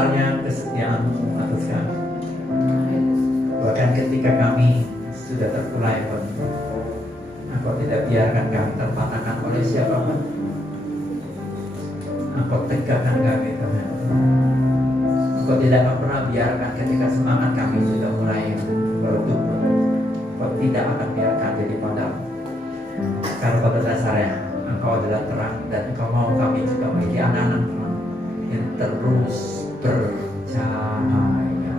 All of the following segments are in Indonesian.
besarnya kesetiaan-Mu atas kami. Bahkan ketika kami sudah terkulai Tuhan, Engkau tidak biarkan kami terpatahkan oleh siapapun. Engkau tegakkan kami Tuhan. Engkau tidak akan pernah biarkan ketika semangat kami sudah mulai meredup. Engkau tidak akan biarkan jadi padam. Karena pada dasarnya Engkau adalah terang, dan Engkau mau kami juga memiliki anak-anak yang terus bercahaya.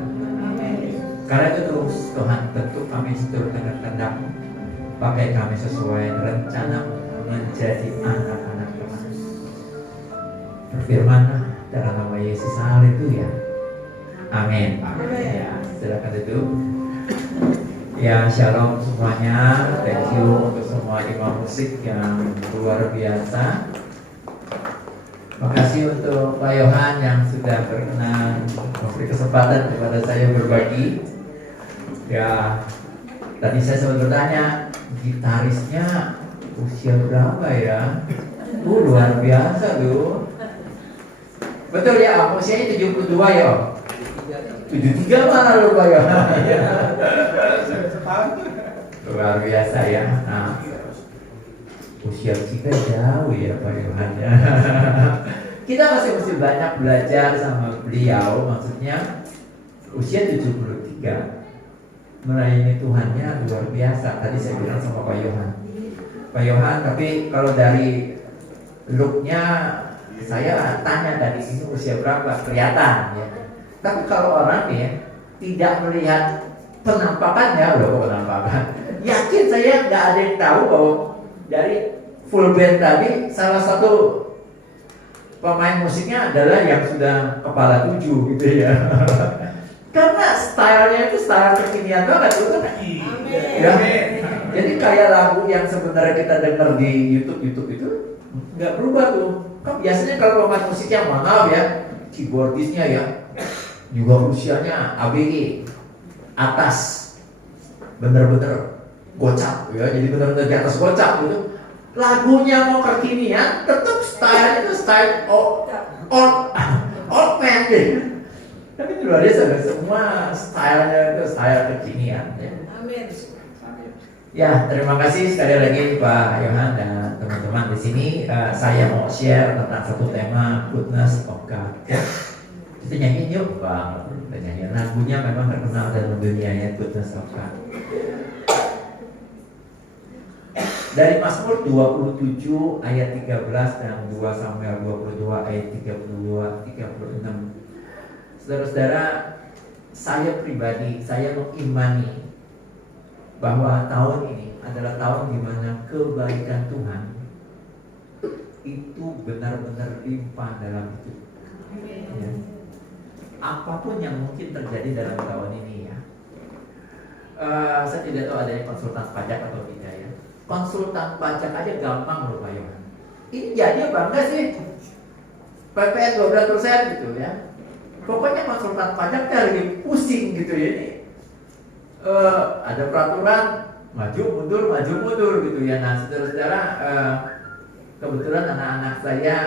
Karena itu terus Tuhan, bentuk kami seturut dengan kehendak-Mu. Pakai kami sesuai rencana-Mu menjadi anak-anak Tuhan. Berfirman dalam nama Yesus, haleluya. Amin. Ya, silakan duduk. Ya, shalom semuanya. Thank you untuk semua imam musik yang luar biasa. Makasih untuk Pak Yohan yang sudah berkenan memberi kesempatan kepada saya berbagi. Ya, tadi saya sempat bertanya, gitarisnya usia berapa ya? Luar biasa tuh. Betul ya, usianya 72 ya? 73 malah lu Pak Yohan. Luar biasa ya. Nah, usia kita jauh ya Pak Yohan ya. Kita masih banyak belajar sama beliau. Maksudnya usia 73 melayani Tuhannya luar biasa. Tadi saya bilang sama Pak Yohan, tapi kalau dari looknya saya tanya tadi ini usia berapa, kelihatan ya. Tapi kalau orang ya tidak melihat penampakannya, loh penampakan, yakin saya nggak ada yang tahu bahwa dari full band tadi salah satu pemain musiknya adalah yang sudah kepala 7 gitu ya. Karena stylenya itu style kekinian banget tuh kan. Ya. Jadi kayak lagu yang sebenarnya kita dengar di YouTube itu nggak berubah tuh. Kan biasanya kalau pemain musik yang maaf ya, keyboardisnya ya juga usianya ABG atas, bener-bener gocap ya, jadi bener-bener di atas gocap gitu. Lagunya mau kekinian, tetap style itu style old man gitu. Tapi itu luar biasa, semua stylenya itu style kekinian ya. Amin. Ya, terima kasih sekali lagi Pak Yohan dan teman-teman di sini. Saya mau share tentang satu tema goodness of God. Ya. Kita nyanyi yuk Bang. Kita nyanyi. Lagunya memang terkenal dalam dunia ya, goodness of God. Dari Mazmur 27 ayat 13 dan 2 Samuel 22 ayat 32-36. Saudara-saudara, saya pribadi, saya mengimani bahwa tahun ini adalah tahun di mana kebaikan Tuhan itu benar-benar limpah dalam hidup. Ya. Apapun yang mungkin terjadi dalam tahun ini ya. Saya tidak tahu adanya konsultan pajak atau tidak ya. Konsultan pajak aja gampang loh Pak Yohan. Ini jadi apa enggak sih? PPN 12% gitu ya. Pokoknya konsultan pajak lagi pusing gitu ya ini. Ada peraturan maju mundur gitu ya. Nah saudara-saudara, kebetulan anak-anak saya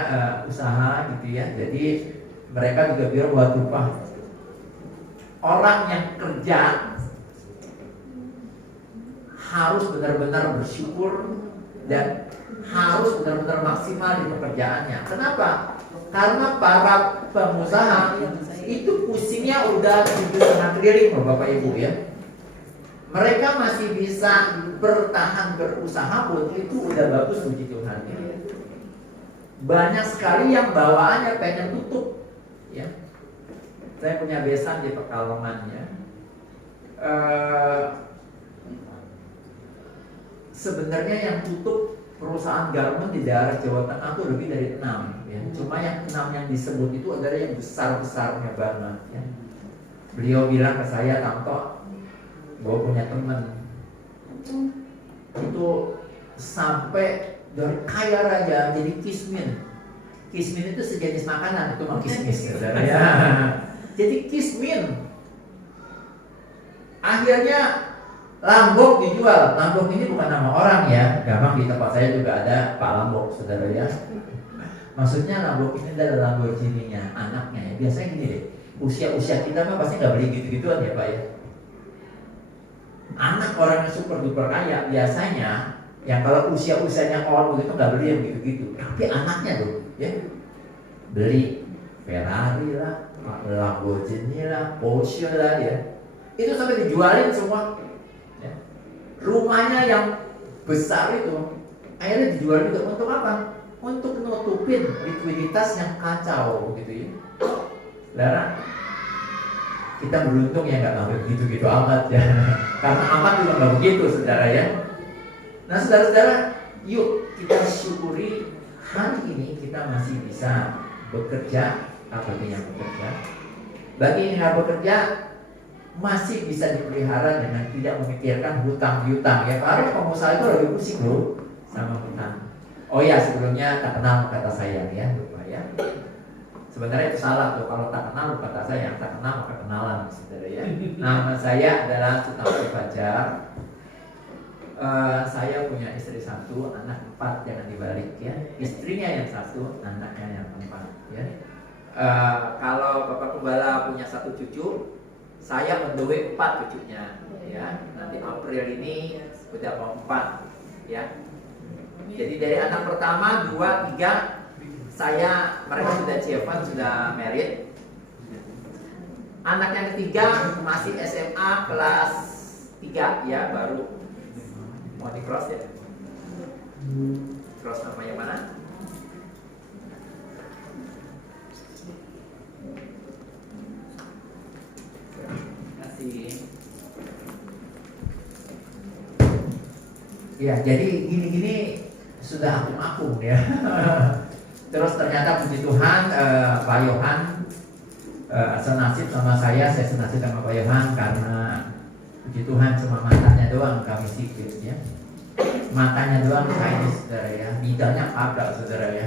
usaha gitu ya. Jadi mereka juga bilang buat upah. Orang yang kerja harus benar-benar bersyukur dan harus benar-benar maksimal di pekerjaannya. Kenapa? Karena para pengusaha itu pusingnya udah 7,5 triliun loh Bapak Ibu ya. Mereka masih bisa bertahan berusaha pun itu udah bagus puji Tuhan ya. Banyak sekali yang bawaannya pengen tutup ya. Saya punya besan di Pekalongan ya. Sebenarnya yang tutup perusahaan garment di daerah Jawa Tengah itu lebih dari 6 ya. Cuma yang 6 yang disebut itu adalah yang besar-besarnya banget ya. Beliau bilang ke saya, Tanto, gue punya teman itu sampai dari kaya raya jadi kismin. Kismin itu sejenis makanan, itu mah kismis saudara ya. Jadi kismin. Akhirnya Lambok dijual. Lambok ini bukan nama orang ya. Gampang di tempat saya juga ada Pak Lambok, saudara ya. Maksudnya Lambok ini adalah Lamborghini-nya anaknya ya. Biasanya gini deh. usia kita mah pasti nggak beli gitu-gituan ya Pak ya. Anak orang yang super duper kaya biasanya yang kalau usianya awal begitu nggak beli yang gitu-gitu. Tapi anaknya tuh ya beli Ferrari lah, Lamborghini lah, Porsche lah ya. Itu sampai dijualin semua. Ya. Rumahnya yang besar itu akhirnya dijual juga untuk apa? Untuk nutupin likuiditas yang kacau gitu ya. Saudara, kita beruntung ya nggak sampai begitu-gitu amat ya. Karena amat juga nggak begitu saudara ya. Nah saudara-saudara, yuk kita syukuri hari ini kita masih bisa bekerja. Apa artinya bekerja? Bagi yang nggak bekerja masih bisa dipelihara dengan tidak memikirkan hutang piutang ya. Karena pengusaha itu lagi pusing loh sama hutang. Oh ya, sebelumnya tak kenal kata saya ya, lupa ya. Sebenarnya itu salah tuh, kalau tak kenal kata saya, tak kenal maka kenalan saudara ya. Nama saya adalah Sutampi Fajar. Saya punya istri 1, anak 4, jangan dibalik ya. Istrinya yang 1, anaknya yang 4 ya. Kalau Bapak Gembala punya 1 cucu, saya mendue 4 cucunya ya. Nanti April ini udah mau 4 ya. Jadi dari anak pertama 2, 3 mereka sudah CFA, sudah married. Anak yang ketiga masih SMA kelas 3 ya, baru mau di cross ya. Cross namanya mana? Kasih. Ya, jadi gini-gini sudah akum-akum ya. Terus ternyata puji Tuhan Pak Yohan senasib sama saya senasib sama Pak Yohan karena puji Tuhan cuma matanya doang kami sikit ya. Matanya doang Chinese saudara ya. Bidangnya ada saudara ya.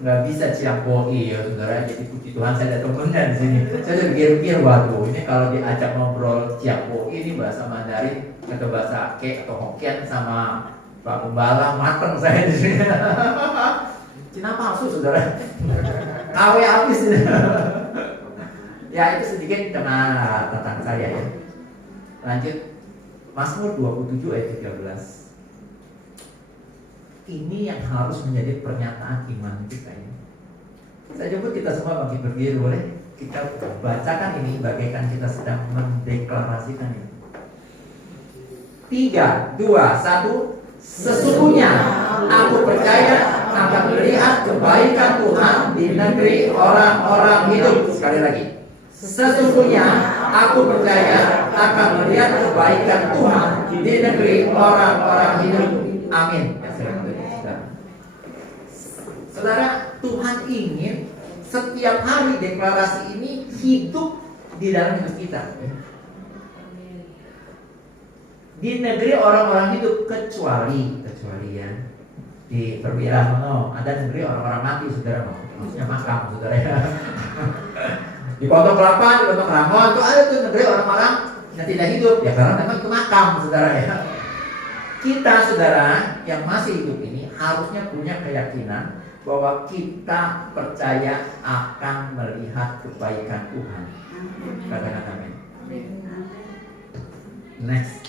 Nggak bisa ciampoi ya saudara. Jadi puji Tuhan saya ada temennya di sini. Saya udah pikir-pikir waduh ini kalau diajak ngobrol ciampoi ini bahasa Mandarin atau bahasa Ke atau Hokkien sama Pak Gembala mateng saya di sini. Cina palsu saudara. KW habis. Ya itu sedikit kena tentang saya ya. Lanjut Mazmur 27 ayat 13. Ini yang harus menjadi pernyataan iman kita ini. Saya jemput kita semua bagi berdiri boleh kita bacakan ini bagaikan kita sedang mendeklarasikan ini. 3, 2, 1. Sesungguhnya aku percaya akan melihat kebaikan Tuhan di negeri orang-orang hidup. Sekali lagi. Sesungguhnya aku percaya akan melihat kebaikan Tuhan di negeri orang-orang hidup. Amin. Saudara, Tuhan ingin setiap hari deklarasi ini hidup di dalam hidup kita. Di negeri orang-orang hidup kecuali ya di perwira ada negeri orang-orang mati saudara, maksudnya makam saudara ya. Di Pondok Kelapa, di Pondok Rangon itu ada tuh negeri orang-orang yang tidak hidup ya karena memang itu makam saudara ya. Kita saudara yang masih hidup ini harusnya punya keyakinan bahwa kita percaya akan melihat kebaikan Tuhan. Katakan amin. Next.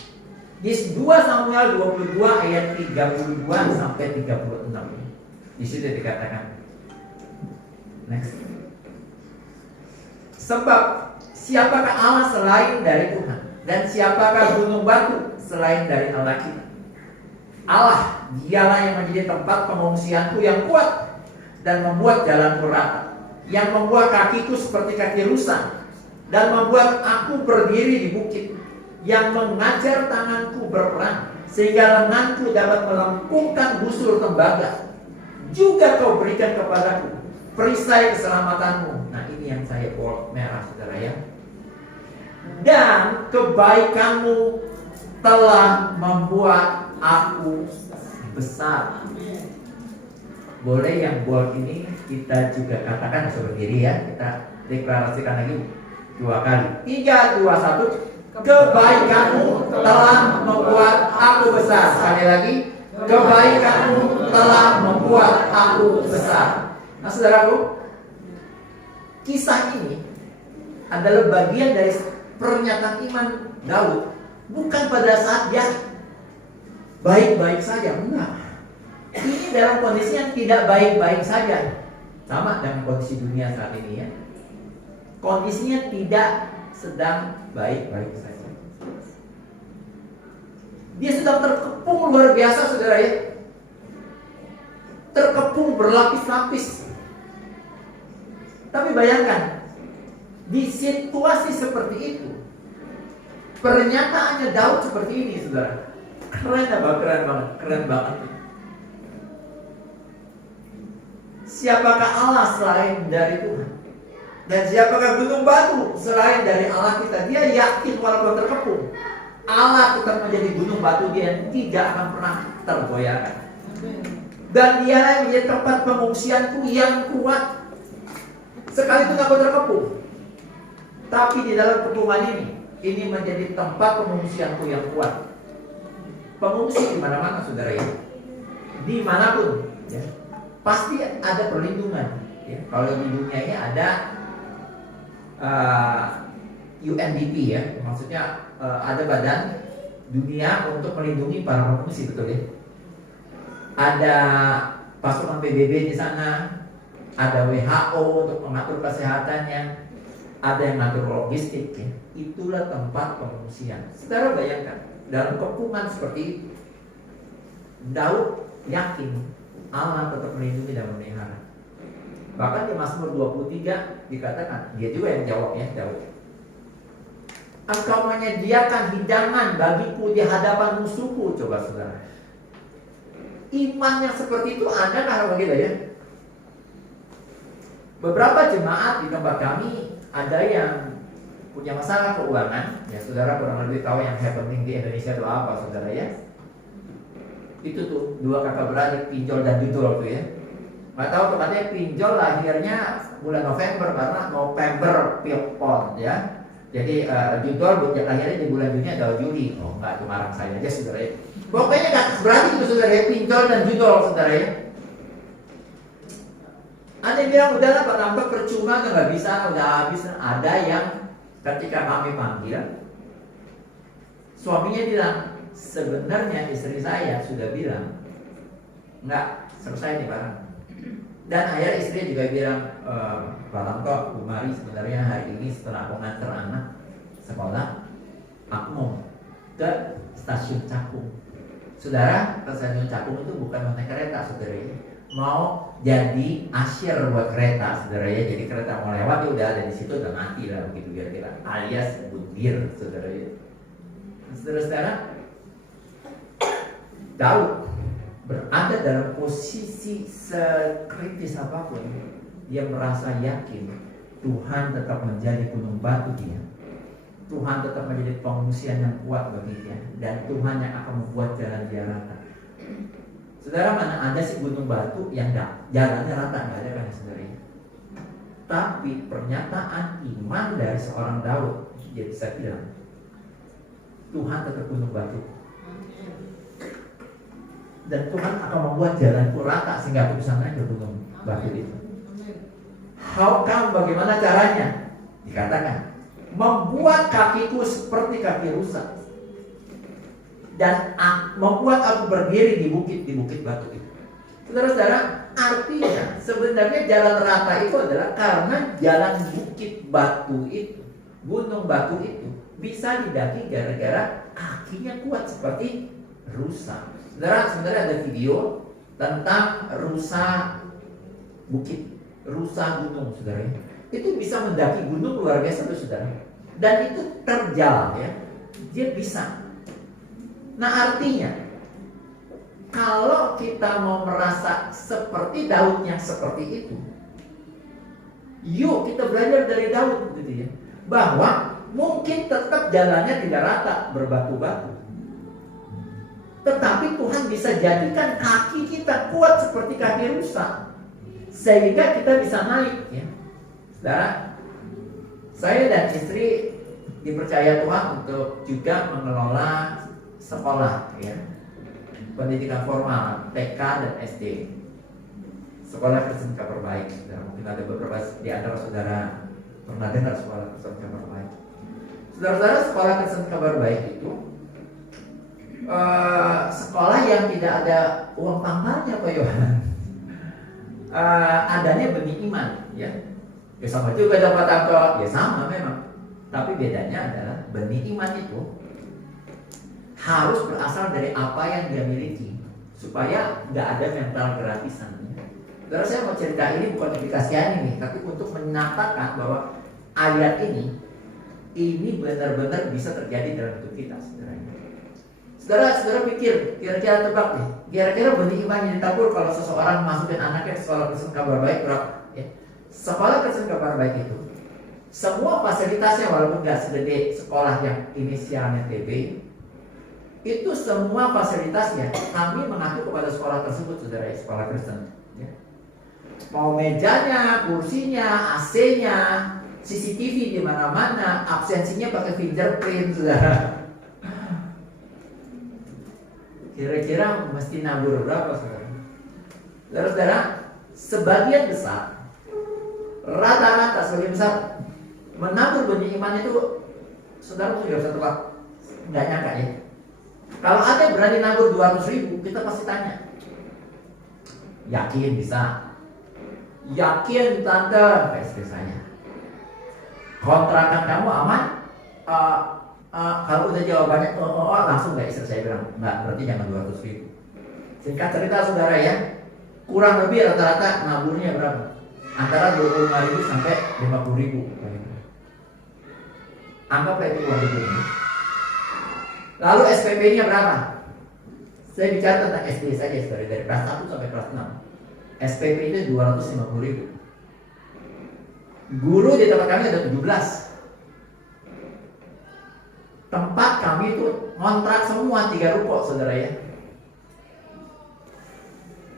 Di 2 Samuel 22 ayat 32 sampai 36. Di situ dikatakan. Next. Sebab siapakah Allah selain dari Tuhan? Dan siapakah gunung batu selain dari Allah kita? Allah, dialah yang menjadi tempat pengungsianku yang kuat dan membuat jalanku rata, yang membuat kakiku seperti kaki rusa dan membuat aku berdiri di bukit, yang mengajar tanganku berperang sehingga lenganku dapat melengkungkan busur tembaga. Juga kau berikan kepadaku perisai keselamatanmu. Nah ini yang saya bold merah saudara ya. Dan kebaikanmu telah membuat aku besar. Boleh yang bold ini kita juga katakan berdiri ya. Kita deklarasikan lagi 2 kali. 3, 2, 1. Kebaikanmu telah membuat aku besar. Sekali lagi. Kebaikanmu telah membuat aku besar. Nah saudaraku, kisah ini adalah bagian dari pernyataan iman Daud. Bukan pada saat dia baik-baik saja, enggak. Ini dalam kondisi yang tidak baik-baik saja. Sama dengan kondisi dunia saat ini ya. Kondisinya tidak sedang baik-baik saja. Dia sedang terkepung luar biasa, saudara ya. Terkepung berlapis-lapis. Tapi bayangkan, di situasi seperti itu, pernyataannya Daud seperti ini, saudara. Keren banget, keren banget. Siapakah Allah selain dari Tuhan? Dan siapakah gunung batu selain dari Allah kita? Dia yakin walaupun terkepung, Allah tetap menjadi gunung batu dia yang tidak akan pernah tergoyahkan. Dan dia menjadi tempat pengungsianku yang kuat. Sekalipun aku terkepung, tapi di dalam kepungan ini menjadi tempat pengungsianku yang kuat. Pengungsi di mana-mana, saudara ya, dimanapun, ya, pasti ada perlindungan. Ya. Kalau di dunia ini ada UNDP ya, maksudnya ada badan dunia untuk melindungi para pengungsi, betul ya? Ada pasukan PBB di sana, ada WHO untuk mengatur kesehatannya, ada yang mengatur logistik ya. Itulah tempat pengungsian. Saudara bayangkan, dalam kepungan seperti itu, Daud yakin Allah tetap melindungi dan memelihara. Bahkan di Mazmur 23 dikatakan, dia juga yang jawab ya, Daud. Engkau menyediakan hidangan bagiku di hadapan musuhku. Coba saudara, iman yang seperti itu ada karena begitu ya. Beberapa jemaat di tempat kami ada yang punya masalah keuangan. Ya saudara kurang lebih tahu yang happening di Indonesia itu apa, saudara ya. Itu tuh dua kakak beradik, pinjol dan judul tuh ya. Nggak tahu tepatnya pinjol lahirnya bulan November karena November Pilpon ya. Jadi judul lahirnya di bulan Juni atau Juli. Oh nggak, itu marah saya aja saudara ya. Pokoknya nggak berarti itu saudara ya, pinjol dan judul saudara ya. Ada yang bilang udahlah Pak Tambak percuma nggak bisa, udah habis. Ada yang ketika kami panggil, suaminya bilang, sebenarnya istri saya sudah bilang nggak selesai nih barang. Dan akhirnya istrinya juga bilang, Pak Tampak, Bu Mari, sebenarnya hari ini setelah aku nganter anak sekolah, aku mau ke stasiun Cakung. Saudara, ke stasiun Cakung itu bukan mau naik kereta, saudara ya, mau jadi asyir buat kereta, saudara ya. Jadi kereta mau lewat ya udah ada di situ, udah mati lah begitu kira-kira, alias bundir, saudara ya. Saudara-saudara, Daud berada dalam posisi sekritis apapun, dia merasa yakin Tuhan tetap menjadi gunung batu dia. Tuhan tetap menjadi pengungsian yang kuat bagi dia, dan Tuhan yang akan membuat jalan dia rata. Saudara, mana ada sih gunung batu yang jalannya rata? Nggak ada kan saudara? Tapi pernyataan iman dari seorang Daud, dia bisa bilang Tuhan tetap gunung batu, dan Tuhan akan membuat jalanku rata sehingga aku bisa naik ke gunung batu itu. Bagaimana caranya? Dikatakan, membuat kakiku seperti kaki rusa, dan membuat aku berdiri di bukit batu itu. Saudara-saudara, artinya sebenarnya jalan rata itu adalah karena jalan bukit batu itu, gunung batu itu bisa didaki gara-gara kakinya kuat seperti rusa. Saudara, sebenarnya ada video tentang rusa bukit, rusa gunung, saudara. Itu bisa mendaki gunung luar biasa, saudara. Dan itu terjal ya, dia bisa. Nah artinya, kalau kita mau merasa seperti Daud yang seperti itu, yuk kita belajar dari Daud, gitu ya, bahwa mungkin tetap jalannya tidak rata, berbatu-batu, tetapi Tuhan bisa jadikan kaki kita kuat seperti kaki rusa, sehingga kita bisa naik ya. Saudara, saya dan istri dipercaya Tuhan untuk juga mengelola sekolah ya, pendidikan formal TK dan SD, sekolah Kristen Kabar Baik. Saudara, mungkin ada beberapa di antara saudara Pernah dengar sekolah Kristen Kabar Baik? Saudara-saudara, sekolah Kristen Kabar Baik itu sekolah yang tidak ada uang pangkalnya, Pak Yohan. Adanya benih iman, ya. Ya sama juga dapat apa? Ya sama memang. Tapi bedanya adalah benih iman itu harus berasal dari apa yang dia miliki, supaya nggak ada mental gratisan. Terus saya mau cerita ini bukan dikasihani nih, tapi untuk menyatakan bahwa ayat ini benar-benar bisa terjadi dalam hidup kita, saudara pikir, kira-kira tebak nih, kira-kira benih iman yang ditabur kalau seseorang masukin anaknya ke sekolah Kristen Kabar Baik berapa? Ya. Sekolah Kristen Kabar Baik itu semua fasilitasnya, walaupun nggak segede sekolah yang inisialnya TB, itu semua fasilitasnya kami mengacu kepada sekolah tersebut, saudara, sekolah Kristen. Ya. Mau mejanya, kursinya, AC-nya, CCTV di mana-mana, absensinya pakai fingerprint, saudara. Kira-kira mesti nabur berapa, saudara? Saudara, sebagian besar, rata-rata sebagian besar menabur benih iman itu, saudara sudah bisa tebak, nggak nyangka ya. Kalau ada yang berani nabur 200.000, kita pasti tanya, yakin bisa? Yakin tante? Biasanya kontrakan kamu aman? Kalau udah jawabannya langsung nggak, istri saya bilang nggak, berarti jangan 200.000. Singkat cerita, saudara ya, kurang lebih rata-rata naburnya berapa? Antara 25.000 sampai 50.000. Anggaplah itu uang hidup ini. Lalu SPP-nya berapa? Saya bicara tentang SD saja, saudara, dari kelas 1 sampai kelas 6. SPP itu 250.000. Guru di tempat kami ada 17. Tempat kami itu kontrak semua 3 ruko, saudara ya.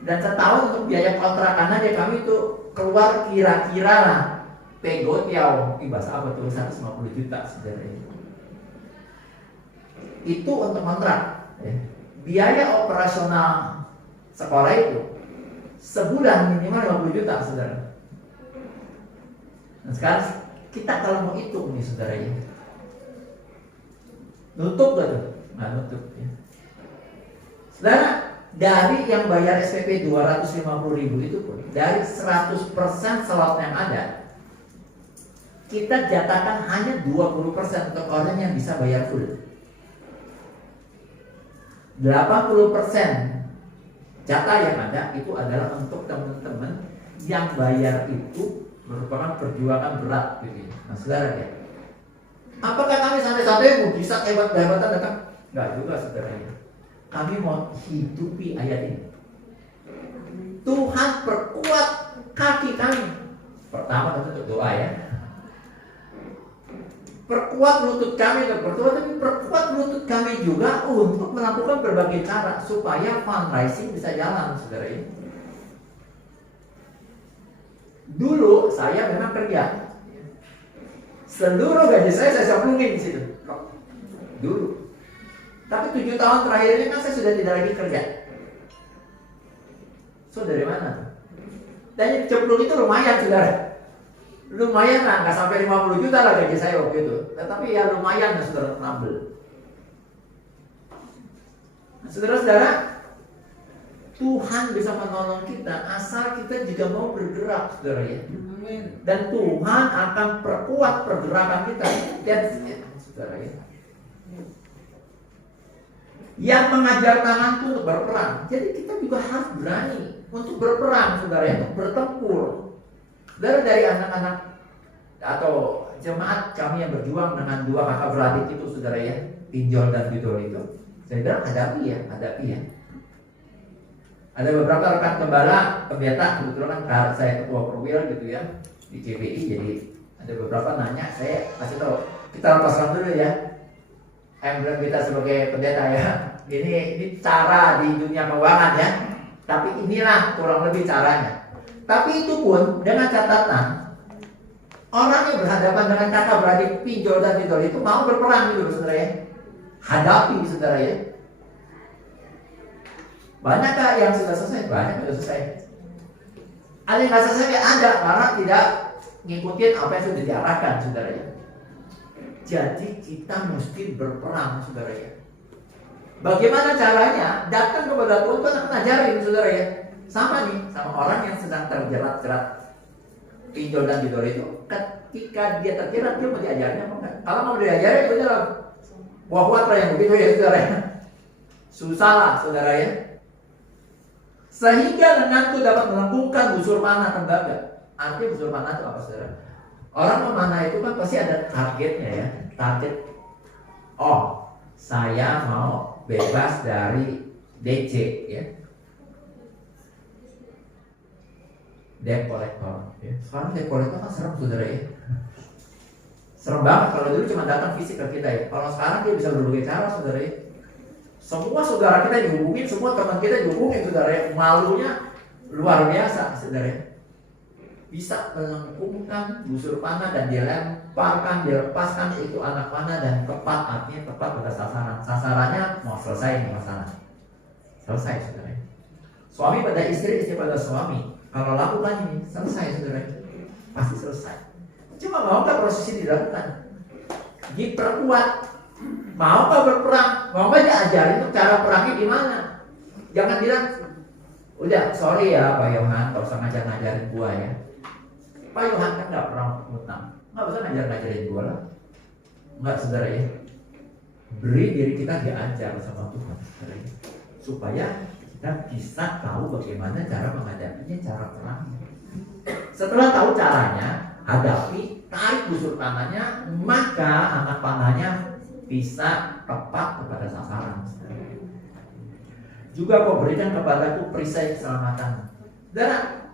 Dan setahun untuk biaya kontrakan aja kami itu keluar kira-kira lah pegotiau, bahasa apa tuh, 150 juta, saudara ya. Itu untuk kontrak ya. Biaya operasional sekolah itu sebulan minimal 50 juta, saudara. Nah sekarang kita kalau mau hitung nih, saudara ya, nutup gak tuh? Nggak nutup ya. Saudara, dari yang bayar SPP 250.000 itu pun, dari 100% slot yang ada, kita jatahkan hanya 20% untuk orang yang bisa bayar full. 80% jatah yang ada itu adalah untuk teman-teman yang bayar itu merupakan perjuangan berat gitu ya. Nah saudara ya, apakah kami santai-santai mau bisa hebat-hebatan datang? Enggak juga, saudara ya. Kami mau hidupi ayat ini. Tuhan perkuat kaki kami. Pertama tentu doa ya. Perkuat lutut kami untuk berdoa, tapi perkuat lutut kami juga untuk melakukan berbagai cara supaya fundraising bisa jalan, saudara ini. Dulu saya memang kerja, seluruh gaji saya semplungin di situ. Dulu. Tapi 7 tahun terakhir ini kan saya sudah tidak lagi kerja. So dari mana? Dan cemplung itu lumayan, saudara. Lumayan lah, nggak sampai 50 juta lah gaji saya waktu itu. Tetapi ya lumayan lah, saudara, nambel. Nah, saudara-saudara, Tuhan bisa menolong kita asal kita juga mau bergerak, saudara ya. Dan Tuhan akan perkuat pergerakan kita. That's it, saudara ya. Yang mengajar tanganku untuk berperang. Jadi kita juga harus berani untuk berperang, saudara ya, untuk bertempur. Dari anak-anak atau jemaat kami yang berjuang dengan 2 kakak beradik itu, saudara ya, Pinjol dan Bidol itu, saya bilang hadapi ya. Ada beberapa rekan gembala, pendeta, kebetulan kan saya ketua perwil gitu ya di CBI, jadi ada beberapa nanya, saya kasih tahu, kita lepaskan dulu ya emblem kita sebagai pendeta ya. Ini cara di dunia keuangan ya, tapi inilah kurang lebih caranya. Tapi itu pun dengan catatan orang yang berhadapan dengan kakak beradik Pinjol dan Bidol itu mau berperang gitu, saudara ya. Hadapi, saudara ya. Banyakkah yang sudah selesai? Banyak sudah selesai. Ada yang nggak selesai? Ada, karena tidak ngikutin apa yang sudah diarahkan, saudara ya. Jadi kita mesti berperang, saudara ya. Bagaimana caranya? Datang kepada Tuhan akan ajarin, saudara ya. Sama nih, sama orang yang sedang terjerat-jerat pinjol dan judor itu. Ketika dia terjerat, dia mau diajarin apa enggak? Kalau mau diajarin, itu adalah buah-buah yang begitu ya, saudara ya. Susah lah, saudara ya. Sehingga denganku dapat melengkungkan busur panah tembaga. Artinya busur panah itu apa, saudara? Orang memanah itu kan pasti ada targetnya ya. Target, oh saya mau bebas dari DC ya, debt collector ya. Sekarang debt collector kan serem, saudara ya. Serem banget. Kalau dulu cuma datang fisik ke kita ya. Kalau sekarang dia bisa berbagai cara, saudara ya. Semua saudara kita dihubungin, semua teman kita dihubungin, saudara ya. Malunya luar biasa, saudara ya. Bisa melengkungkan busur panah dan dilemparkan, dilepaskan itu anak panah dan tepat, artinya tepat pada sasaran. Sasarannya mau selesai nih masalah. Selesai, saudara. Suami pada istri, istri pada suami. Kalau lakukan ini selesai, saudara. Pasti selesai. Cuma maukah proses ini dilakukan? Diperkuat. Maukah berperang? Maukah diajarin untuk cara perangnya gimana? Jangan bilang, udah sorry ya Pak Yohan, gak usah ngajarin gua ya. Pak Yohan kan gak pernah ngutang, gak usah ngajarin gua lah. Enggak, saudara ya. Beri diri kita diajar sama Tuhan, saudara ya. Supaya kita bisa tahu bagaimana cara menghadapinya, cara perangnya. Setelah tahu caranya, hadapi, tarik busur panahnya, maka anak panahnya bisa tepat kepada sasaran. Juga kau berikan kepadaku perisai keselamatan. Saudara,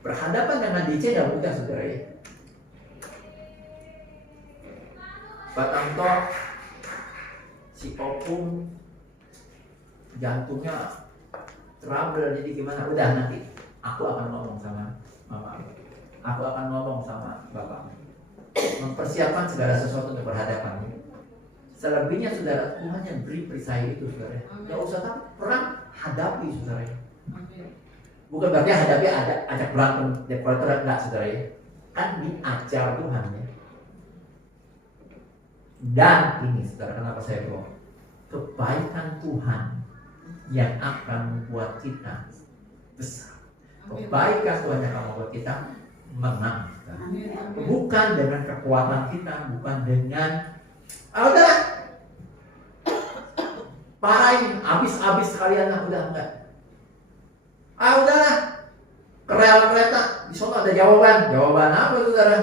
berhadapan dengan DC tidak mudah, saudara ya. Batang toh, si opung, jantungnya trouble, jadi gimana? Udah nanti aku akan ngomong sama mama, aku akan ngomong sama bapak. Mempersiapkan segala sesuatu untuk berhadapan. Selebihnya saudara, Tuhan yang beri perisai itu, saudara. Gak usah takut, perang hadapi, saudara. Bukan berarti hadapi ajak berantem dekorator, enggak, saudara ya. Kan diajar Tuhan ya. Dan ini, saudara, kenapa saya bilang kebaikan Tuhan yang akan membuat kita besar. Kebaikan Tuhan yang akan membuat kita menang. Bukan dengan kekuatan kita, bukan dengan udah parahin, habis kalian lah, udah enggak. Udahlah, kerel kereta, di sana ada jawaban. Jawaban apa, saudara?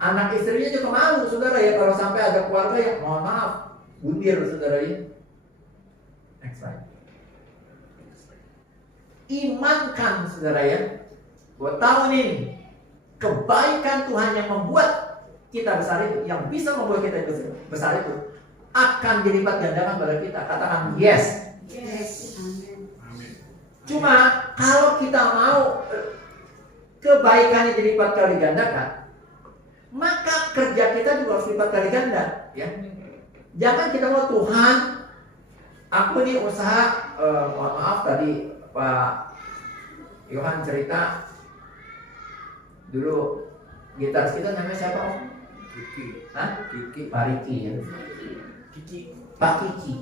Anak istrinya juga malu, saudara ya, kalau sampai ada keluarga yang mohon maaf, bundir, saudara ya. Next slide. Imankan, saudara ya. Gua tahu nih, kebaikan Tuhan yang membuat kita besar itu, yang bisa membuat kita besar itu, akan dilipat gandakan pada kita. Katakan yes. Yes. Cuma kalau kita mau kebaikannya dilipat kali gandakan, maka kerja kita juga harus lipat kali ganda, ya. Jangan kita mau Tuhan, aku nih usaha, mohon maaf tadi Pak Yohan cerita dulu gitaris kita namanya siapa, Om? Kiki. Hah? Kiki. Pak Riki ya. Kiki. Pak Kiki.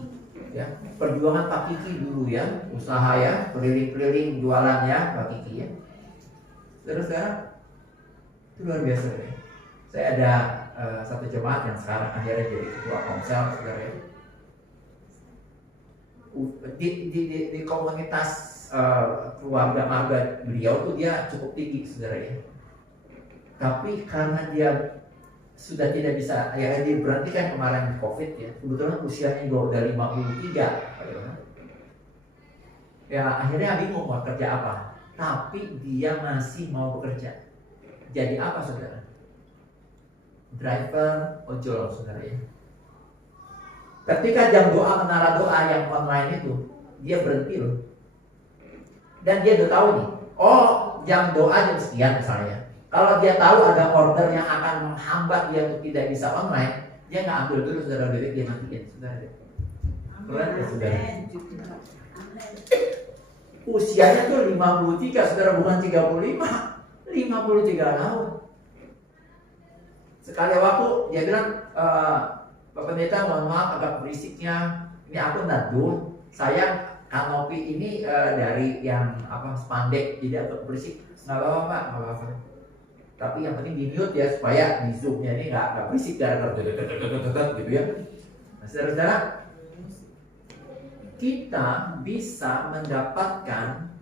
Ya, perjuangan Pak Kiki dulu ya, usaha ya, keliling-keliling jualan ya, Pak Kiki ya. Terus sekarang itu luar biasa ya. Saya ada satu jemaat yang sekarang akhirnya jadi ketua komsel, saudara ya. Di komunitas keluarga marga beliau tuh dia cukup tinggi, saudara ya. Tapi karena dia sudah tidak bisa, ya diberhentikan kemarin COVID ya. Kebetulan usianya juga udah 53. Ya akhirnya bingung mau kerja apa. Tapi dia masih mau bekerja. Jadi apa, saudara? Driver ojol, saudara ya. Ketika jam doa menara doa yang online itu, dia berhenti loh. Dan dia udah tahu nih, oh jam doa jam sekian misalnya. Kalau dia tahu ada order yang akan menghambat dia untuk tidak bisa online, dia nggak ambil dulu, saudara, duit dia matiin, saudara. Keren ya, saudara. Usianya tuh 53, saudara, bukan 35. 53 tahun. Sekali waktu dia bilang, Pak Pendeta mohon maaf agak berisiknya, ini aku neduh, saya kanopi ini dari yang spandek, tidak agak berisik. Nggak apa-apa Pak, nggak apa-apa. Tapi yang penting di mute ya, supaya di zoomnya ini nggak berisik gitu ya. Nah, saudara-saudara, kita bisa mendapatkan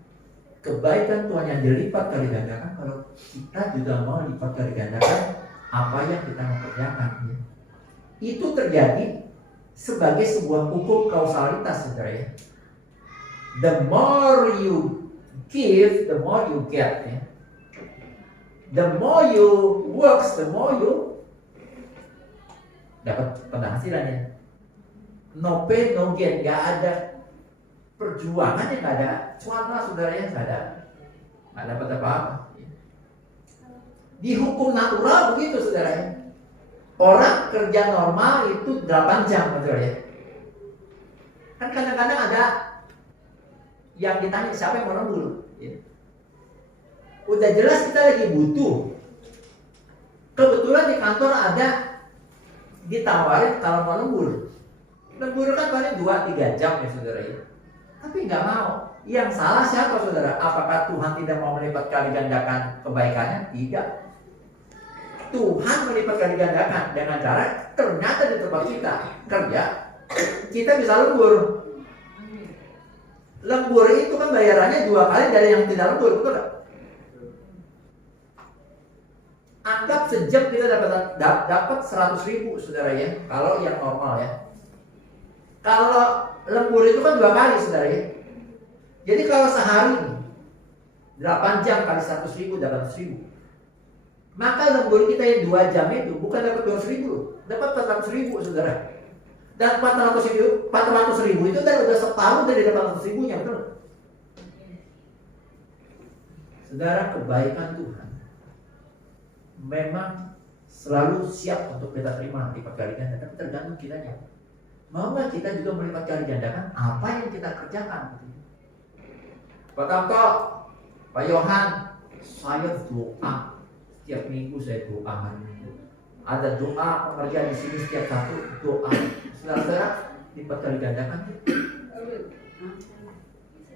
kebaikan Tuhan yang dilipat kali gandakan kalau kita juga mau lipat kali gandakan apa yang kita mau kerjakan. Ya. Itu terjadi sebagai sebuah hukum kausalitas, saudara ya. The more you give, the more you get. Ya. The more you works, the more you dapat penghasilannya. No pain, no gain, nggak ada perjuangannya, nggak ada cuan lah saudaranya, nggak dapat apa-apa. Di hukum natural begitu saudaranya. Orang kerja normal itu 8 jam, betul ya. Kan kadang-kadang ada yang ditanya siapa yang mau lembur. Ya. Udah jelas kita lagi butuh. Kebetulan di kantor ada ditawarin kalau mau lembur. Lembur kan paling 2-3 jam ya saudara ya. Tapi nggak mau. Yang salah siapa saudara? Apakah Tuhan tidak mau melipat kali gandakan kebaikannya? Tidak. Tuhan melipat kali gandakan dengan cara ternyata di tempat kita kerja kita bisa lembur. Lembur itu kan bayarannya 2 kali dari yang tidak lembur, betul nggak? Anggap sejam kita dapat 100.000 saudara ya, kalau yang normal ya. Kalau lembur itu kan 2 kali saudara ya. Jadi kalau sehari 8 jam kali 100.000 dapat 100.000. Maka lembur kita yang 2 jam itu bukan dapat 200.000, dapat 400.000 saudara. Dan 400.000 itu udah separuh dari 800.000-nya, betul? Saudara, kebaikan Tuhan memang selalu siap untuk kita terima lipat kali ganda, tapi tergantung kitanya. Mau nggak kita juga melipat kali gandakan apa yang kita kerjakan? Pak Tamto, Pak Yohan, saya doa setiap minggu, saya doa hari minggu. Ada doa pengerjaan di sini setiap satu doa. Saudara-saudara, lipat kali gandakan.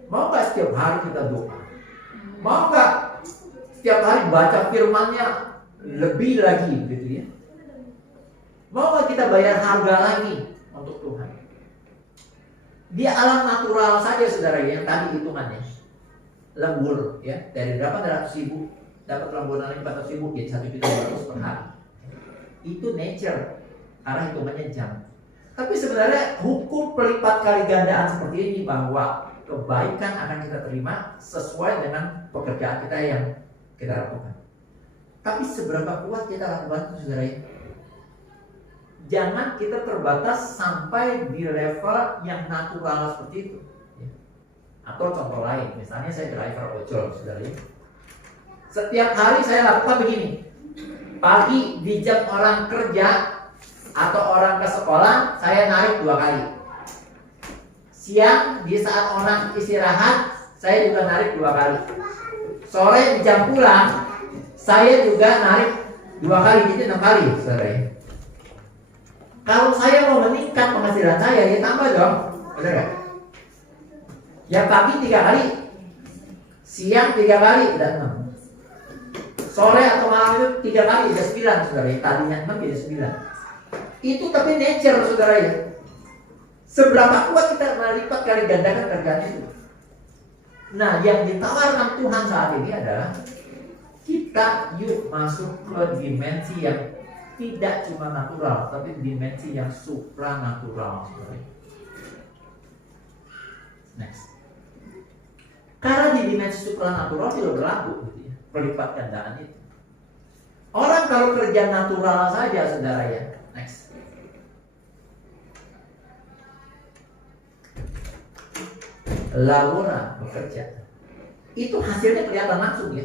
Mau nggak setiap hari kita doa? Mau nggak setiap hari baca firman-Nya lebih lagi, gitu ya? Mau nggak kita bayar harga lagi untuk Tuhan? Di alam natural saja, saudara, yang tadi hitungannya lembur, ya, dari berapa 100.000 dapat lemburan lagi 400.000, jadi 1.200.000 per hari. Itu nature, karena hitungannya jam. Tapi sebenarnya hukum pelipat kali gandaan seperti ini bahwa kebaikan akan kita terima sesuai dengan pekerjaan kita yang kita lakukan. Tapi seberapa kuat kita lakukan itu, saudara ya? Jangan kita terbatas sampai di level yang natural seperti itu. Atau contoh lain, misalnya saya driver ojol, saudara ya. Setiap hari saya lakukan begini. Pagi di jam orang kerja atau orang ke sekolah, saya narik 2 kali. Siang di saat orang istirahat, saya juga narik 2 kali. Sore di jam pulang, saya juga narik 2 kali, jadi 6 kali, saudara. Kalau saya mau meningkat penghasilan saya, ya tambah dong, benar nggak? Ya pagi 3 kali, siang 3 kali, udah 6. Sore atau malam itu 3 kali, udah 9, saudara. Tadinya 6, jadi 9. Itu tapi nature, saudara ya. Seberapa kuat kita melipat kali gandakan kerjaan itu. Nah, yang ditawarkan Tuhan saat ini adalah kita yuk masuk ke dimensi yang tidak cuma natural, tapi dimensi yang supranatural. Next. Karena di dimensi supranatural tidak berlaku gitu ya, pelipat gandaan itu. Orang kalau kerja natural saja, saudara ya. Next. Labora bekerja, itu hasilnya kelihatan langsung ya.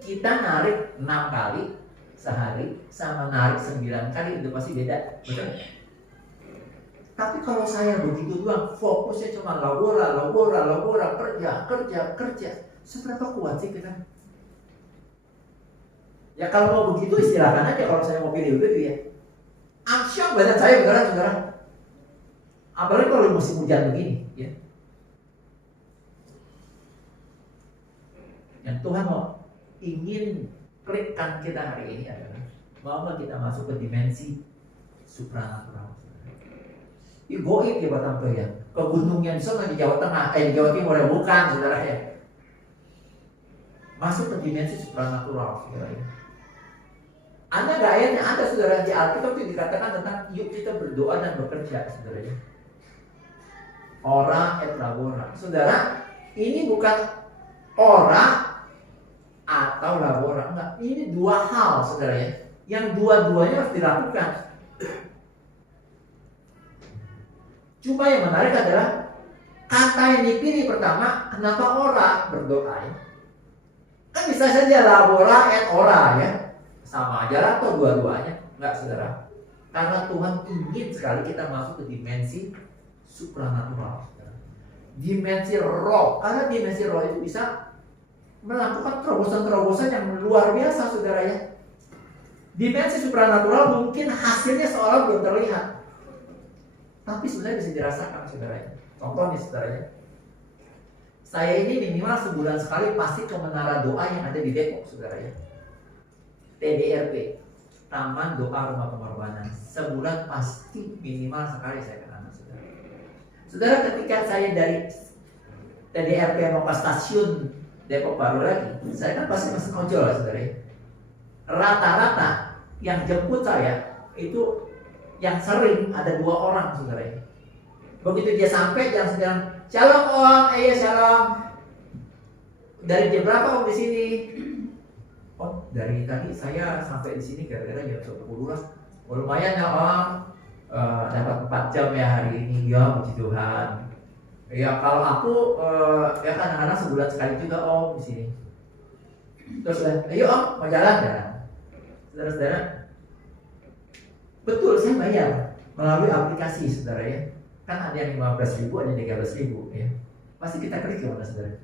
Kita narik 6 kali sehari sama narik 9 kali itu pasti beda, betul? Tapi kalau saya begitu doang, fokusnya cuma labora, kerja, seberapa kuat sih kita? Ya kalau mau begitu istilahkan aja kalau saya mau pilih begitu ya. Amsyong badan saya beneran saudara. Apalagi kalau musim hujan begini ya. Yang Tuhan mau ingin klikkan kita hari ini adalah bahwa kita masuk ke dimensi supranatural. Itu goib ya Bapak ya. Ke gunungnya di sana di Jawa Tengah, di Jawa Timur ya bukan saudara ya. Masuk ke dimensi supranatural saudara ya. Ada nggak ayatnya? Ada saudara di Alkitab itu dikatakan tentang yuk kita berdoa dan bekerja saudara ya. Ora et labora. Saudara, ini bukan ora atau labora, enggak. Ini dua hal saudara ya. Yang dua-duanya harus dilakukan. Cuma yang menarik adalah kata yang dipilih pertama, kenapa ora berdoa ya? Kan bisa saja labora et ora ya. Sama aja lah atau dua-duanya. Enggak saudara. Karena Tuhan ingin sekali kita masuk ke dimensi supranatural. Dimensi roh. Karena dimensi roh itu bisa melakukan terobosan-terobosan yang luar biasa saudara ya. Dimensi supranatural mungkin hasilnya seolah belum terlihat, tapi sebenarnya bisa dirasakan saudara ya. Contoh nih saudara ya. Saya ini minimal sebulan sekali pasti ke menara doa yang ada di Depok saudara ya. TDRP, Taman Doa Rumah Pengorbanan. Sebulan pasti minimal sekali saya ke sana saudara. Saudara, ketika saya dari TDRP mau ke stasiun Depok baru lagi, saya kan pasti mesin ojol lah saudara. Rata-rata yang jemput saya itu yang sering ada 2 orang saudara. Begitu dia sampai jam 9, shalom om, iya shalom. Dari jam berapa om di sini? Oh dari tadi saya sampai di sini kira-kira jam 10 lah. Oh, lumayan ya om, dapat 4 jam ya hari ini ya puji Tuhan. Ya kalau aku ya kadang-kadang sebulan sekali juga om di sini. Terus ayo om mau jalan ya. Saudara-saudara, betul saya bayar melalui aplikasi saudara ya. Kan ada yang 15.000, ada yang 13.000 ya. Pasti kita klik ya mana saudara?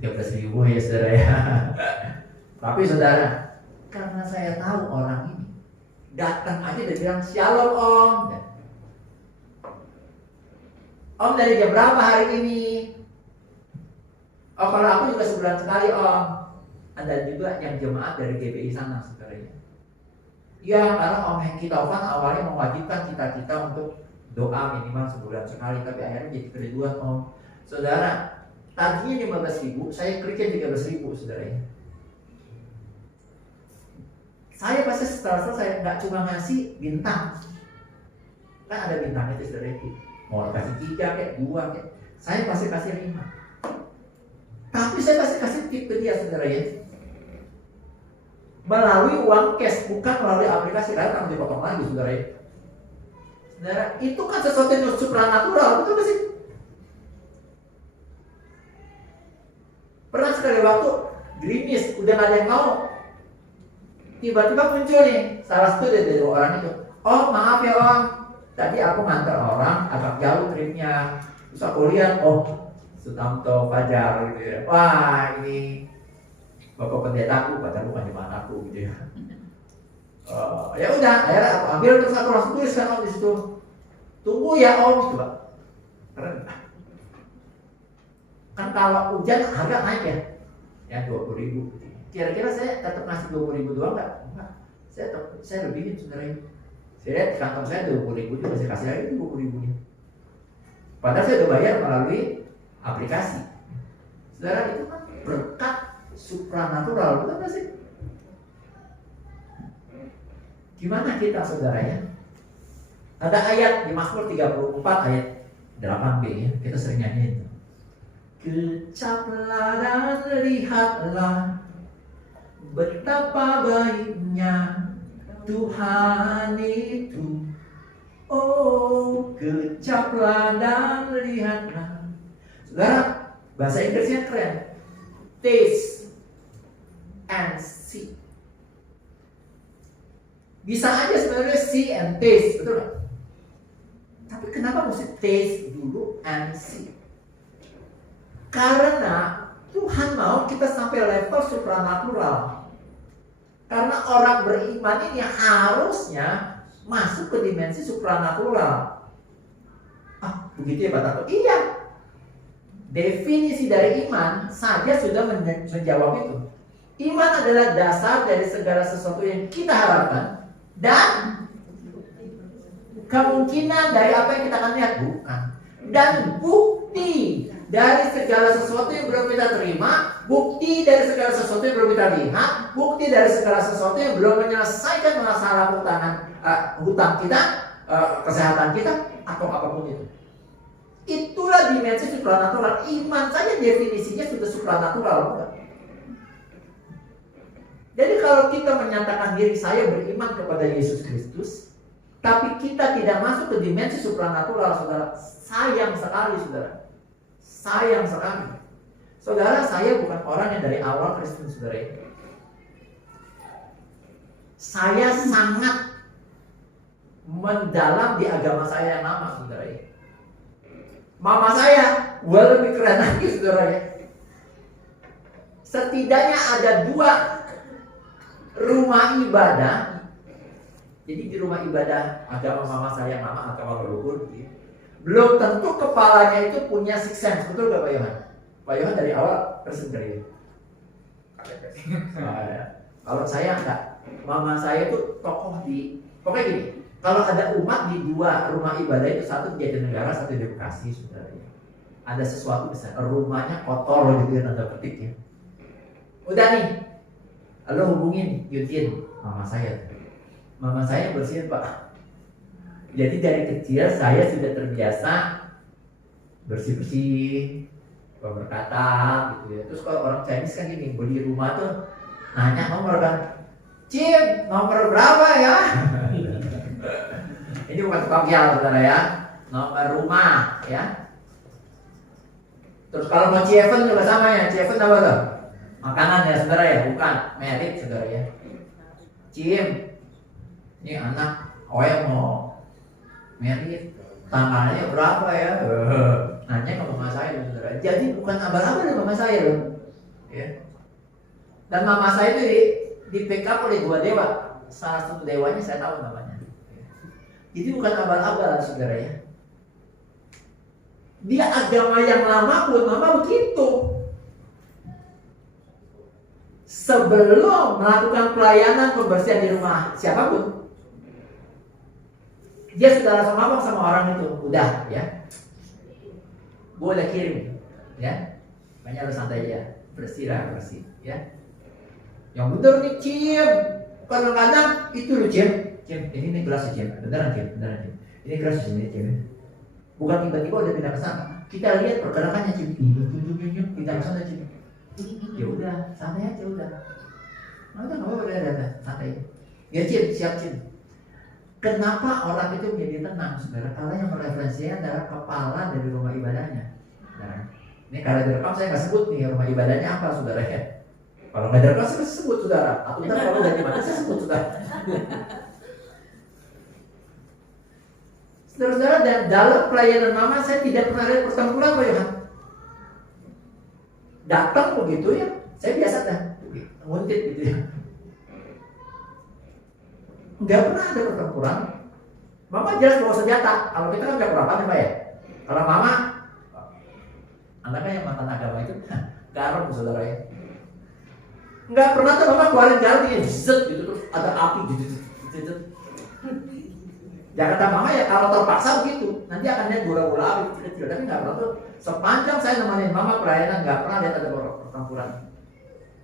13.000 ya saudara ya. Tapi saudara, karena saya tahu orang ini datang aja dan bilang shalom om. Om dari jam berapa hari ini? Oh kalau aku juga sebulan sekali om. Ada juga yang jemaat dari GBI sana saudara ya. Ya karena Om Hengki Taufan awalnya mewajibkan kita untuk doa minimal sebulan sekali, tapi akhirnya jadi keriduan om. Saudara, tadinya 15.000, saya kliknya 13.000 saudara ya. Saya pasti setelah selesai nggak cuma ngasih bintang, kan ada bintang itu saudara itu. Mau kasih 3 kayak 2 kayak, saya pasti kasih 5. Tapi saya pasti kasih tip ke dia saudara ya. Melalui uang cash, bukan melalui aplikasi, karena akan dipotong lagi saudara ya. Saudara, itu kan sesuatu yang supranatural, betul gak sih? Pernah sekali waktu gerimis, udah gak ada yang mau, tiba-tiba muncul nih salah satu dari orang itu. Oh maaf ya om, tadi aku nganter orang agak jauh tripnya. Terus aku lihat, oh Sutamto Fajar gitu ya. Wah ini bapak pendetaku, padahal bukan jemaat aku gitu ya. Ya udah, akhirnya aku ambil terus aku langsung tuliskan om di situ. Tunggu ya om, coba. Keren. Kan kalau hujan harga naik ya 20.000. Kira-kira saya tetap ngasih 20.000 doang nggak? Enggak. Saya lebihin sebenarnya. Saya lihat di kantong saya 20.000 juga, saya kasih lagi 20.000 nya. Padahal saya udah bayar melalui aplikasi. Saudara, itu kan berkat supranatural, betul nggak sih? Gimana kita saudara ya? Ada ayat di Mazmur 34 ayat 8b ya, kita sering nyanyiin. Kecaplah dan lihatlah betapa baiknya Tuhan itu. Oh, kecaplah dan lihatlah. Saudara, bahasa Inggrisnya keren. Taste and see. Bisa aja sebenarnya see and taste, betul gak? Tapi kenapa mesti taste dulu and see? Karena Tuhan mau kita sampai level supranatural. Karena orang beriman ini harusnya masuk ke dimensi supranatural. Ah, begitu ya Pak Tato? Iya. Definisi dari iman saja sudah menjawab itu. Iman adalah dasar dari segala sesuatu yang kita harapkan dan kemungkinan dari apa yang kita akan lihat, bukan. Dan bukti dari segala sesuatu yang belum kita terima, bukti dari segala sesuatu yang belum kita lihat, bukti dari segala sesuatu yang belum menyelesaikan masalah hutang kita, kesehatan kita, atau apapun itu. Itulah dimensi supranatural. Iman saja definisinya sudah supranatural, bukan? Jadi kalau kita menyatakan diri saya beriman kepada Yesus Kristus, tapi kita tidak masuk ke dimensi supranatural, saudara, sayang sekali, saudara. Sayang sekali. Saudara, saya bukan orang yang dari awal Kristen, saudara. Saya sangat mendalam di agama saya yang lama, saudara. Mama saya lebih keren lagi, saudara. Setidaknya ada 2 rumah ibadah. Jadi di rumah ibadah agama mama saya yang lama, agama leluhur, gitu. Belum tentu kepalanya itu punya six sense, betul gak Pak Yohan? Pak Yohan dari awal Kristen kali ya? Kalau saya enggak. Mama saya itu tokoh di, pokoknya gini, kalau ada umat di 2 rumah ibadah itu, satu di Jatinegara, satu di Bekasi, saudara. Ada sesuatu besar, rumahnya kotor gitu ya, tanda petik ya. Udah nih, lo hubungin Yutin, mama saya. Mama saya bersihin Pak. Jadi dari kecil saya sudah terbiasa bersih-bersih, berkata gitu ya. Terus kalau orang Chinese kan gini, beli rumah tuh nanya nomor kan, Cim, nomor berapa ya? Ini bukan tukang pial, saudara ya, nomor rumah ya. Terus kalau mau Cieven juga sama ya, Cieven apa tuh? Makanan ya saudara ya, bukan merit saudara ya. Cim, ini anak yang mau merit, tanggalnya berapa ya? Nanya ke mama saya saudara. Jadi bukan abal-abal dari mama saya loh. Ya. Dan mama saya itu di backup oleh 2 dewa. Salah satu dewanya saya tahu namanya. Jadi bukan abal-abal saudara ya. Dia agama yang lama buat mama begitu. Sebelum melakukan pelayanan pembersihan di rumah siapapun, dia sudah langsung ngomong sama orang itu, udah ya, gue udah kirim ya, makanya lu santai aja, bersih ya. Yang bener nih Cim, kadang-kadang itu lu Cim, ini gelas Cim, beneran Cim, ini gelas ini Cim. Bukan tiba-tiba udah pindah ke sana. Kita lihat pergerakannya Cim, pindah ke sana Cim. Ya udah, santai aja udah. Udah santai. Ya Cim, siap Cim. Kenapa orang itu menjadi tenang, saudara? Karena yang mereferensinya adalah kepala dari rumah ibadahnya. Nah, ini kalau direkam saya nggak sebut nih rumah ibadahnya apa, saudara ya. Kalau nggak direkam saya sebut, saudara. Atau ntar kalau udah dimana saya sebut, saudara. Saudara-saudara, dan dalam pelayanan mama saya tidak pernah lihat pertempuran, Pak Yohan. Datang begitu ya, saya biasa dah nguntit gitu ya. Nggak pernah ada pertempuran. Mama jelas bawa senjata. Kalau kita kan nggak berapa nih Pak ya. Kalau mama, anaknya yang mantan agama itu garam saudara ya. Nggak pernah tuh mama keluarin jalan gitu, gitu terus ada api gitu. Jakarta mama ya kalau terpaksa begitu, nanti akan lihat bola-bola api kecil-kecil. Tapi nggak pernah tuh. Sepanjang saya nemenin mama pelayanan nggak pernah lihat ada pertempuran.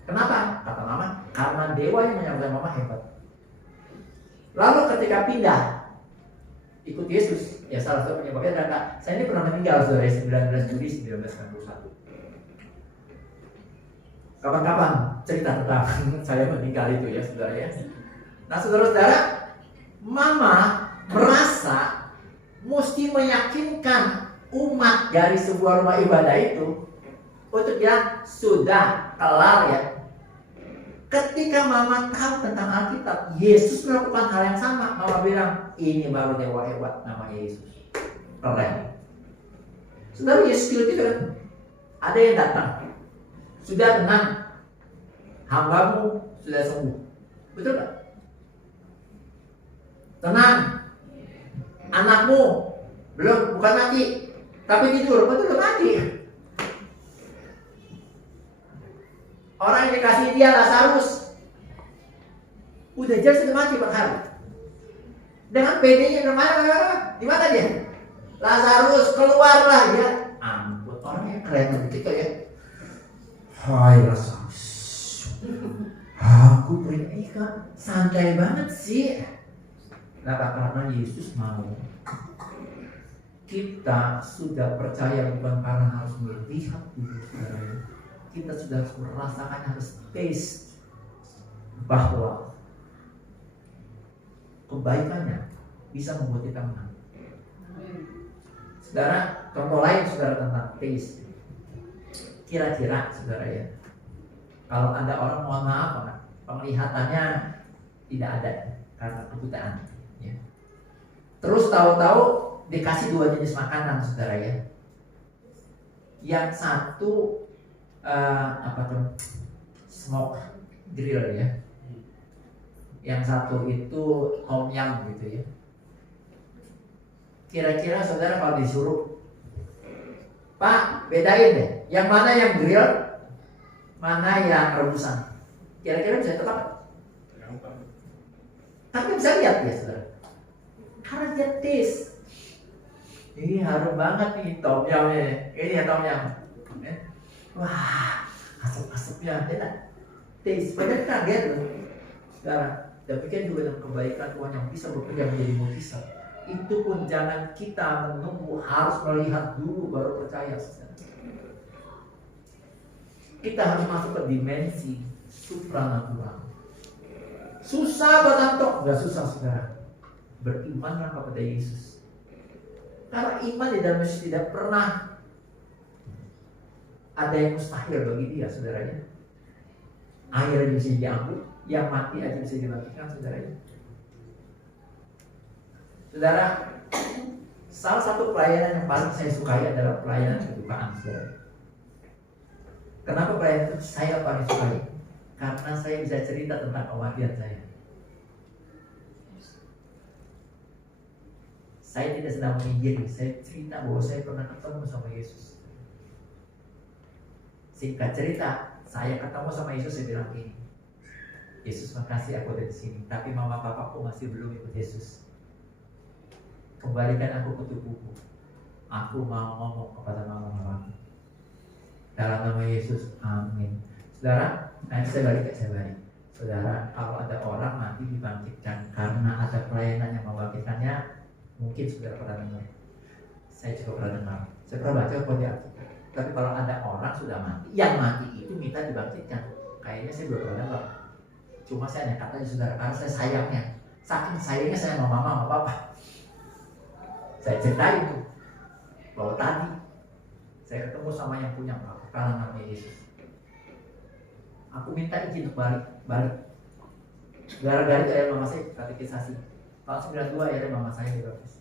Kenapa? Kata mama, karena dewa yang menyertai mama hebat. Lalu ketika pindah ikut Yesus, ya salah satu penyebabnya adalah saya ini pernah meninggal saudara 19 Juli 1991. Kapan-kapan cerita tentang saya meninggal itu ya saudara ya. Nah saudara-saudara, mama merasa mesti meyakinkan umat dari sebuah rumah ibadah itu untuk bilang sudah kelar ya. Ketika mama tahu tentang Alkitab, Yesus melakukan hal yang sama. Mama bilang, ini baru dewa hebat namanya Yesus. Keren. Saudara, Yesus itu kan ada yang datang. Sudah tenang, hambamu sudah sembuh. Betul nggak? Tenang, anakmu bukan mati, tapi tidur. Betul udah mati. Orang yang dikasih dia Lazarus udah jelas sudah mati Pak Har. Dengan PD-nya di mana dia? Lazarus keluarlah dia. Ampun, orangnya keren begitu ya. Hai Lazarus, aku berikan santai banget sih. Kenapa? Karena Yesus mau. Kita sudah percaya bukan karena harus melihat dulu, saudara. Kita sudah merasakan, harus taste bahwa kebaikannya bisa membuat kita menang. Saudara, contoh lain saudara tentang taste. Kira-kira saudara ya, kalau ada orang, mohon maaf, penglihatannya tidak ada karena kebutaan, ya. Terus tahu-tahu dikasih 2 jenis makanan saudara ya. Yang satu smoke grill ya. Yang satu itu tom yum gitu ya. Kira-kira saudara kalau disuruh, Pak, bedain deh, yang mana yang grill, mana yang rebusan. Kira-kira bisa tebak? Tapi bisa lihat ya saudara. Karena dia taste. Ini harum banget nih tom yumnya. Ini ya tom yum. Wah, asap-asapnya enak. Taste, banyak kaget loh. Sekarang, tapi kan juga dengan kebaikan Tuhan yang bisa bekerja menjadi mukjizat. Itu pun jangan kita menunggu, harus melihat dulu baru percaya. Kita harus masuk ke dimensi supranatural. Susah banget, nggak susah saudara. Berimanlah kepada Yesus. Karena iman di dalam Yesus tidak pernah ada yang mustahil bagi dia, saudaranya. Air bisa diambil, yang mati aja bisa dimatikan, saudaranya. Saudara, salah satu pelayanan yang paling saya sukai adalah pelayanan kedukaan, saudara. Kenapa pelayanan itu saya paling sukai? Karena saya bisa cerita tentang kematian saya. Saya tidak sedang menginjili, saya cerita bahwa saya pernah ketemu sama Yesus. Singkat cerita, saya ketemu sama Yesus, saya bilang gini, Yesus makasih aku ada di sini, tapi mama papaku masih belum ikut Yesus. Kembalikan aku ke tubuhku. Aku mau ngomong kepada mama papaku. Dalam nama Yesus, amin. Saudara, nanti saya balik. Saudara, kalau ada orang mati dibangkitkan karena ada pelayanan yang membangkitkannya, mungkin saudara pernah dengar. Saya juga pernah dengar. Saya pernah baca kode Alkitab. Tapi kalau ada orang sudah mati, yang mati itu minta dibangkitkan. Kayaknya saya belum pernah dengar. Cuma saya hanya katanya saudara, karena saya sayangnya. Saking sayangnya saya sama mama, sama papa. Saya ceritain tuh bahwa tadi saya ketemu sama yang punya karena namanya Yesus. Aku minta izin untuk balik. Gara-gara itu ayah mama saya katekisasi. Tahun 92 ayah mama saya dibaptis.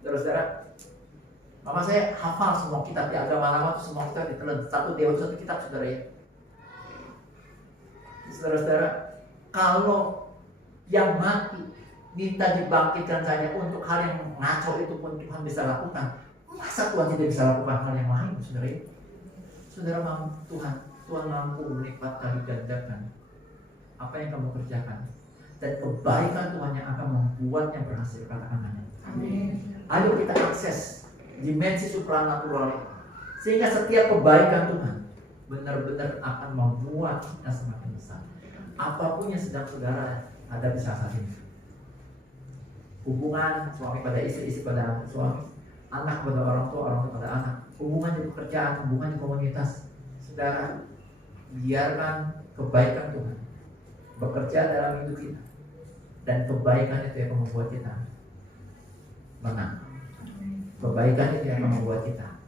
Terus saudara, mama saya hafal semua kitab di agama lama itu, semua kitab ditelan. Satu dewa, satu kitab saudara ya. Saudara-saudara, kalau yang mati minta dibangkitkan saja untuk hal yang ngaco itu pun Tuhan bisa lakukan. Masa Tuhan tidak bisa lakukan hal yang lain, saudara ya? Saudara mampu, Tuhan mampu melipat kali gandakan apa yang kamu kerjakan, dan kebaikan Tuhan yang akan membuatnya berhasil. Katakan amin. Ayo kita akses dimensi supranatural, sehingga setiap kebaikan Tuhan benar-benar akan membuat kita semakin besar. Apapun yang sedang saudara hadapi saat ini, hubungan suami pada istri, istri pada suami, anak pada orang tua pada anak, hubungan di pekerjaan, hubungan di komunitas, saudara, biarkan kebaikan Tuhan bekerja dalam hidup kita, dan kebaikan itu yang membuat kita menang. Kebaikan itu yang membuat kita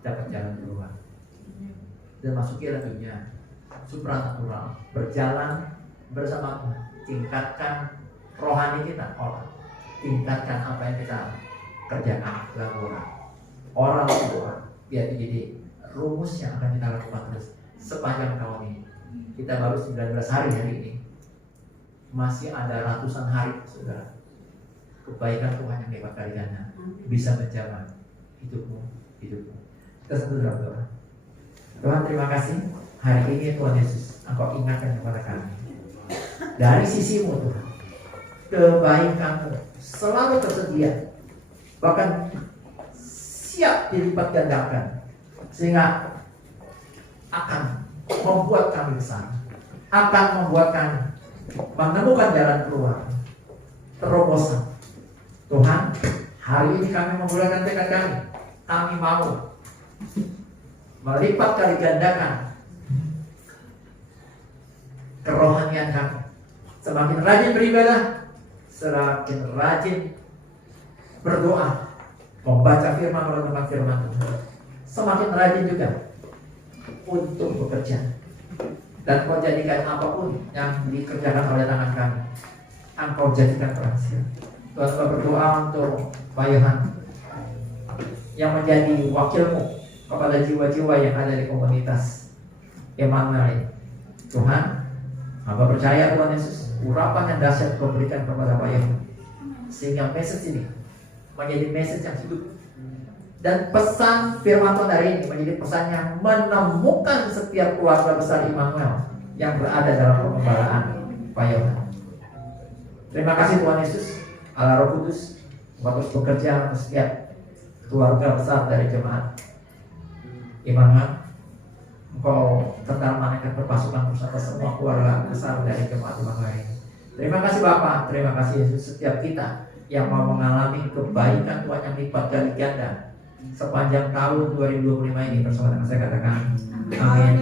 dapat jalan keluar dan masukilah dunia supranatural, berjalan bersama Tuhan. Tingkatkan rohani kita, tingkatkan apa yang kita kerjakan, lakukan. Orang tua biar jadi rumus yang akan kita lakukan terus sepanjang tahun ini. Kita baru 19 hari ini, Masih ada ratusan hari, saudara. Kebaikan Tuhan yang lipat kali ganda bisa menjamah hidupmu. Kita satu doa. Tuhan, terima kasih hari ini Tuhan Yesus, Engkau ingatkan kepada kami dari sisimu Tuhan, kebaikanmu selalu tersedia, bahkan siap dilipat gandakan, sehingga akan membuat kami besar, akan membuat kami menemukan jalan keluar, terobosan. Tuhan, hari ini kami memulakan tekad kami mau melipat kali gandakan kerohanian kami. Semakin rajin beribadah, semakin rajin berdoa, membaca firman, merenungkan firman, semakin rajin juga untuk bekerja. Dan Kau jadikan apapun yang dikerjakan oleh tangan kami, Engkau jadikan berhasil. Tuhan, Kau berdoa untuk Pak Yohan yang menjadi wakilmu kepada jiwa-jiwa yang ada di komunitas Emmanuel. Tuhan, Hamba percaya Tuhan Yesus, urapan yang dahsyat Kau berikan kepada Pak Yohan, sehingga message ini menjadi message yang hidup. Dan pesan firman Tuhan hari ini menjadi pesan yang menemukan setiap keluarga besar Immanuel yang berada dalam pengembalaan Pak Yohan. Terima kasih Tuhan Yesus, Allah Roh Kudus, Engkau terus bekerja untuk setiap keluarga besar dari jemaat Immanuel. Engkau tentang malaikat berpasukan bersama semua keluarga besar dari jemaat Immanuel ini. Terima kasih Bapa, terima kasih Yesus, setiap kita yang mau mengalami kebaikan Tuhan yang lipat kali ganda sepanjang tahun 2025 ini, bersama dengan saya katakan amin.